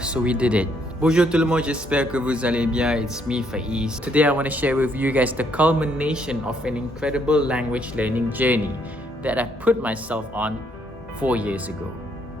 So we did it. Bonjour tout le monde, j'espère que vous allez bien. It's me, Faiz. Today I want to share with you guys the culmination of an incredible language learning journey that I put myself on 4 years ago.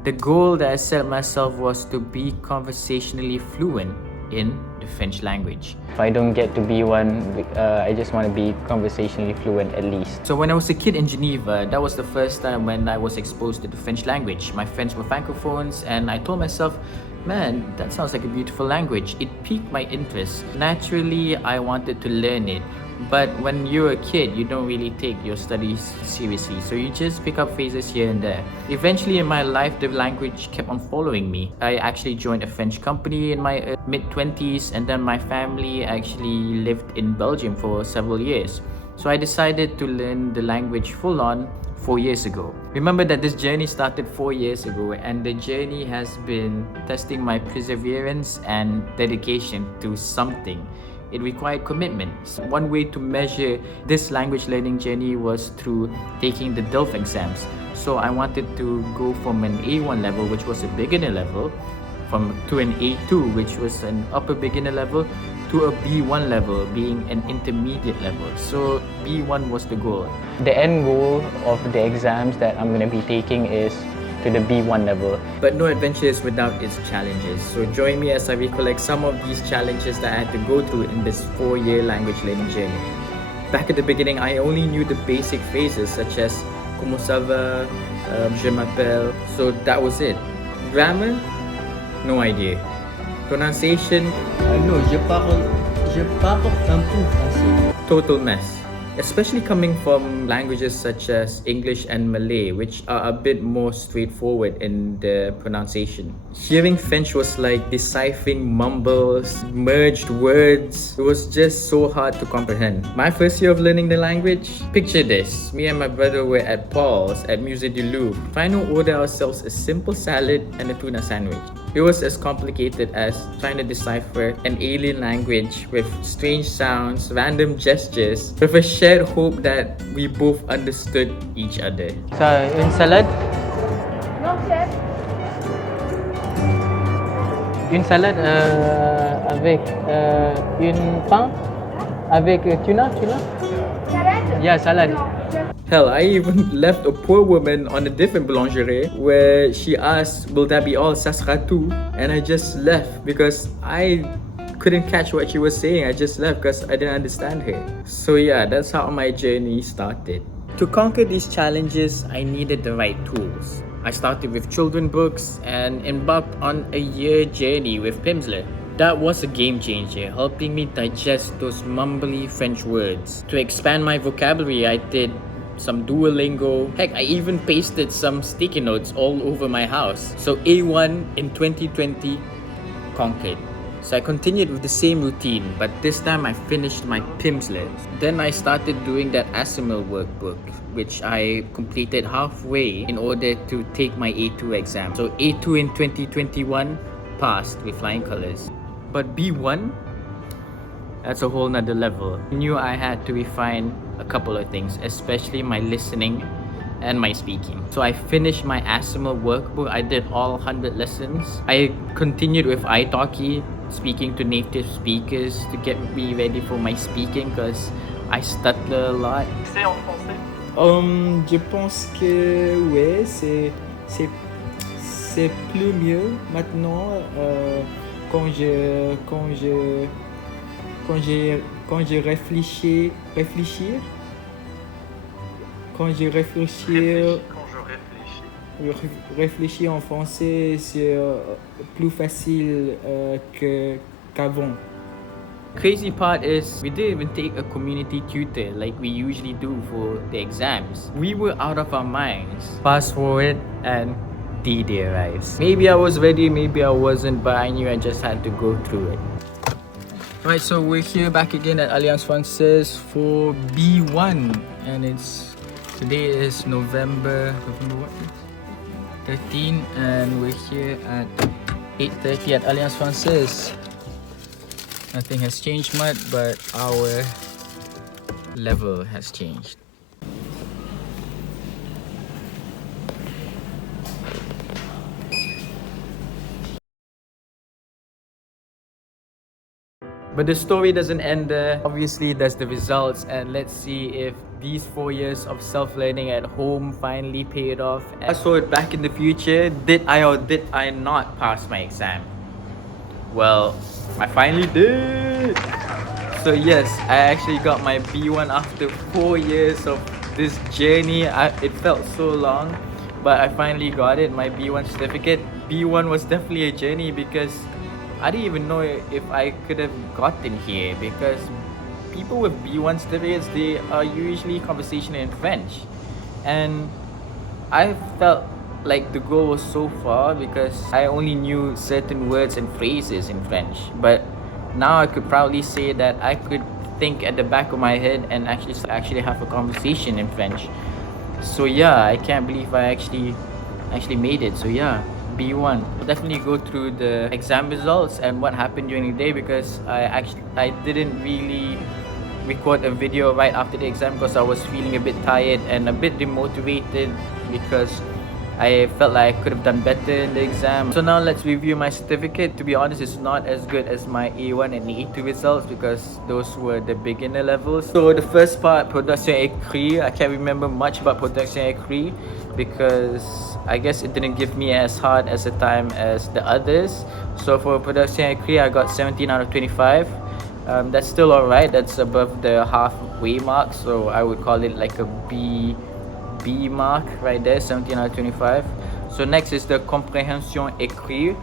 The goal that I set myself was to be conversationally fluent in the French language. If I don't get to be one, I just want to be conversationally fluent at least. So when I was a kid in Geneva, that was the first time when I was exposed to the French language. My friends were francophones and I told myself, man, that sounds like a beautiful language. It piqued my interest. Naturally, I wanted to learn it. But when you're a kid, you don't really take your studies seriously. So you just pick up phrases here and there. Eventually in my life, the language kept on following me. I actually joined a French company in my mid-20s, and then my family actually lived in Belgium for several years. So I decided to learn the language full on 4 years ago. Remember that this journey started 4 years ago, and the journey has been testing my perseverance and dedication to something. It required commitment. One way to measure this language learning journey was through taking the DELF exams. So I wanted to go from an A1 level, which was a beginner level, to an A2, which was an upper beginner level, to a B1 level, being an intermediate level. So B1 was the goal. The end goal of the exams that I'm going to be taking is to the B1 level. But no adventure is without its challenges. So join me as I recollect some of these challenges that I had to go through in this 4-year language learning journey. Back at the beginning, I only knew the basic phrases such as "Comment ça va?", "Je m'appelle." So that was it. Grammar? No idea. Pronunciation? Non, je parle un peu français. Total mess. Especially coming from languages such as English and Malay, which are a bit more straightforward in the pronunciation. Hearing French was like deciphering mumbles, merged words. It was just so hard to comprehend. My first year of learning the language, picture this. Me and my brother were at Paul's at Musée du Louvre, trying to order ourselves a simple salad and a tuna sandwich. It was as complicated as trying to decipher an alien language with strange sounds, random gestures, with a shared hope that we both understood each other. So, une salade? Non, chef. Une salade avec une pain? Avec tuna? Salade? Yeah, salad. Non, chef. Hell, I even left a poor woman on a different boulangerie where she asked, will that be all, ça sera tout? And I just left because I couldn't catch what she was saying. I just left because I didn't understand her. So yeah, that's how my journey started. To conquer these challenges, I needed the right tools. I started with children books and embarked on a year journey with Pimsleur. That was a game changer, helping me digest those mumbly French words. To expand my vocabulary, I did some Duolingo. Heck, I even pasted some sticky notes all over my house. So A1 in 2020 conquered. So I continued with the same routine, but this time I finished my Pimsleur. Then I started doing that ASML workbook, which I completed halfway in order to take my A2 exam. So A2 in 2021 passed with flying colors. But B1? That's a whole nother level. I knew I had to refine a couple of things, especially my listening and my speaking. So I finished my ASML workbook. I did all 100 lessons. I continued with italki, speaking to native speakers to get me ready for my speaking because I stutter a lot. C'est en français? Je pense que ouais, c'est plus mieux maintenant quand je réfléchis réfléchir en français, c'est plus facile qu'avant. Crazy part is we didn't even take a community tutor like we usually do for the exams. We were out of our minds. Fast forward and D-Day arrives. Maybe I was ready, maybe I wasn't, but I knew I just had to go through it. Right, so we're here back again at Alliance Française for B1, and today is November what? 13, and we're here at 8:30 at Alliance Française. Nothing has changed much, but our level has changed. But the story doesn't end there. Obviously, there's the results, and let's see if these 4 years of self-learning at home finally paid off. I saw it back in the future. Did I or did I not pass my exam? Well, I finally did. So yes, I actually got my B1 after 4 years of this journey. It felt so long, but I finally got it, my B1 certificate. B1 was definitely a journey because I didn't even know if I could have gotten here, because people with B1 certificates, they are usually conversational in French. And I felt like the goal was so far because I only knew certain words and phrases in French. But now I could proudly say that I could think at the back of my head and actually have a conversation in French. So yeah, I can't believe I actually made it. So yeah, B1. I'll definitely go through the exam results and what happened during the day, because I didn't really record a video right after the exam because I was feeling a bit tired and a bit demotivated because I felt like I could have done better in the exam. So now let's review my certificate. To be honest, it's not as good as my A1 and A2 results because those were the beginner levels. So the first part, production écrit, I can't remember much about production écrit because I guess it didn't give me as hard as a time as the others. So for production écrit, I got 17 out of 25. That's still alright. That's above the halfway mark, so I would call it like a B mark right there, 17 out of 25. So next is the comprehension écrit.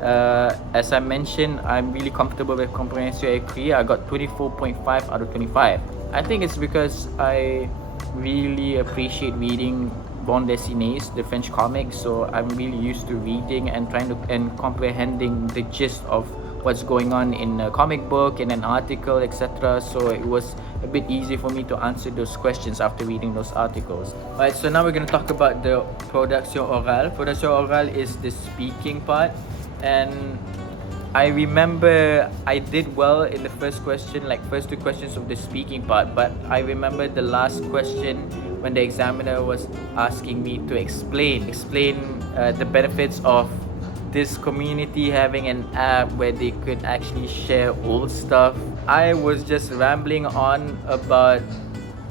As I mentioned, I'm really comfortable with comprehension écrit. I got 24.5 out of 25. I think it's because I really appreciate reading bande dessinées, the French comics, so I'm really used to reading and comprehending the gist of what's going on in a comic book, in an article, etc. So it was a bit easy for me to answer those questions after reading those articles. Alright, so now we're going to talk about the production orale. Production orale is the speaking part, and I remember I did well in the first question, like first two questions of the speaking part, but I remember the last question when the examiner was asking me to explain the benefits of this community having an app where they could actually share old stuff. I was just rambling on about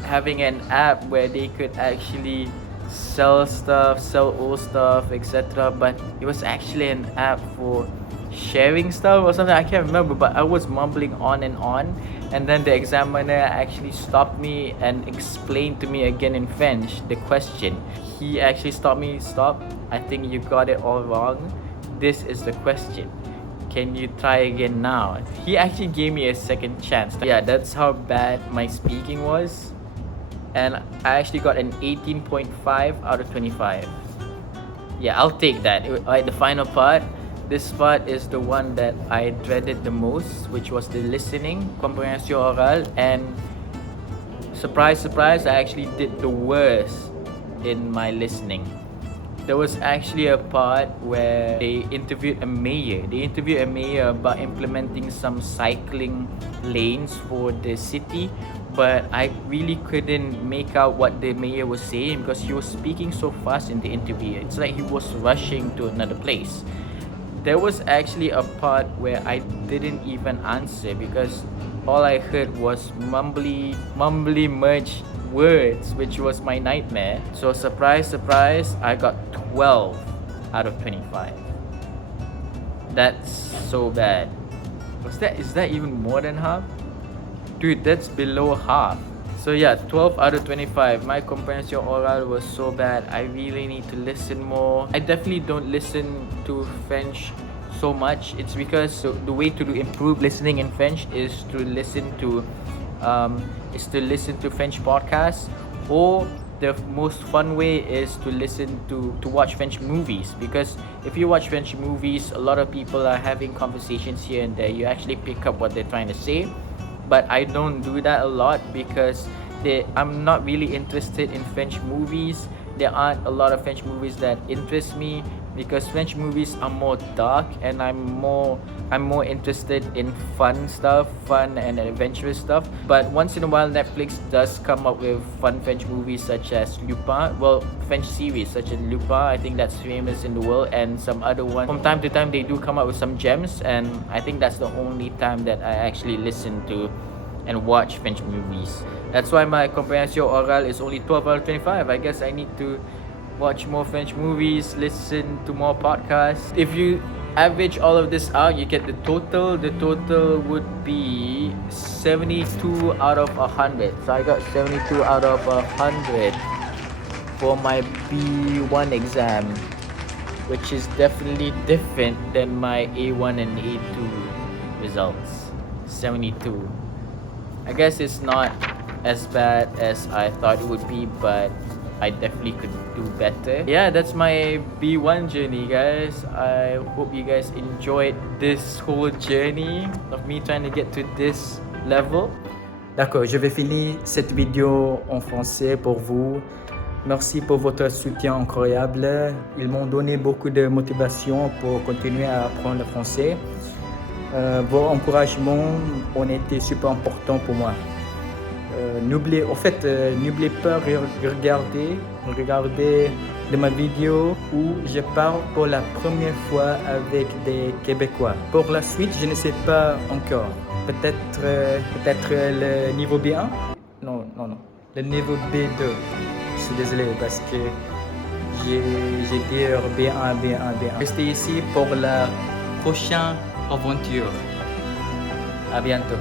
having an app where they could actually sell stuff, sell old stuff, etc. But it was actually an app for sharing stuff or something. I can't remember, but I was mumbling on, and then the examiner actually stopped me and explained to me again in French the question. He actually stopped me. Stop, I think you got it all wrong. This is the question. Can you try again now? He actually gave me a second chance. Yeah, that's how bad my speaking was. And I actually got an 18.5 out of 25. Yeah, I'll take that. Alright, the final part. This part is the one that I dreaded the most, which was the listening, comprehension orale. And surprise, surprise, I actually did the worst in my listening. There was actually a part where they interviewed a mayor. They interviewed a mayor about implementing some cycling lanes for the city, but I really couldn't make out what the mayor was saying because he was speaking so fast in the interview. It's like he was rushing to another place. There was actually a part where I didn't even answer because all I heard was mumbly merged words, which was my nightmare. So surprise, surprise, I got 12 out of 25. That's so bad. Is that even more than half? Dude, that's below half. So yeah, 12 out of 25. My comprehension oral was so bad. I really need to listen more. I definitely don't listen to French so much. It's because the way to improve listening in French is to listen to French podcasts, or the most fun way is to watch French movies, because if you watch French movies, a lot of people are having conversations here and there. You actually pick up what they're trying to say. But I don't do that a lot because I'm not really interested in French movies. There aren't a lot of French movies that interest me. because French movies are more dark, and I'm more interested in fun and adventurous stuff. But once in a while, Netflix does come up with fun French movies such as Lupin. Well, French series such as Lupin, I think that's famous in the world, and some other ones. From time to time, they do come up with some gems, and I think that's the only time that I actually listen to and watch French movies. That's why my comprehension oral is only 12 out of 25. I guess I need to watch more French movies, listen to more podcasts. If you average all of this out, you get the total. The total would be 72 out of 100. So I got 72 out of 100 for my B1 exam, which is definitely different than my A1 and A2 results. 72. I guess it's not as bad as I thought it would be, but I definitely could do better. Yeah, that's my B1 journey, guys. I hope you guys enjoyed this whole journey of me trying to get to this level. D'accord, je vais finir cette vidéo en français pour vous. Merci pour votre soutien incroyable. Ils m'ont donné beaucoup de motivation pour continuer à apprendre le français. Vos encouragements ont été super importants pour moi. N'oubliez pas de regarder de ma vidéo où je parle pour la première fois avec des Québécois. Pour la suite, je ne sais pas encore. Peut-être le niveau B1? Non. Le niveau B2. Je suis désolé parce que j'ai dit B1. Restez ici pour la prochaine aventure. À bientôt.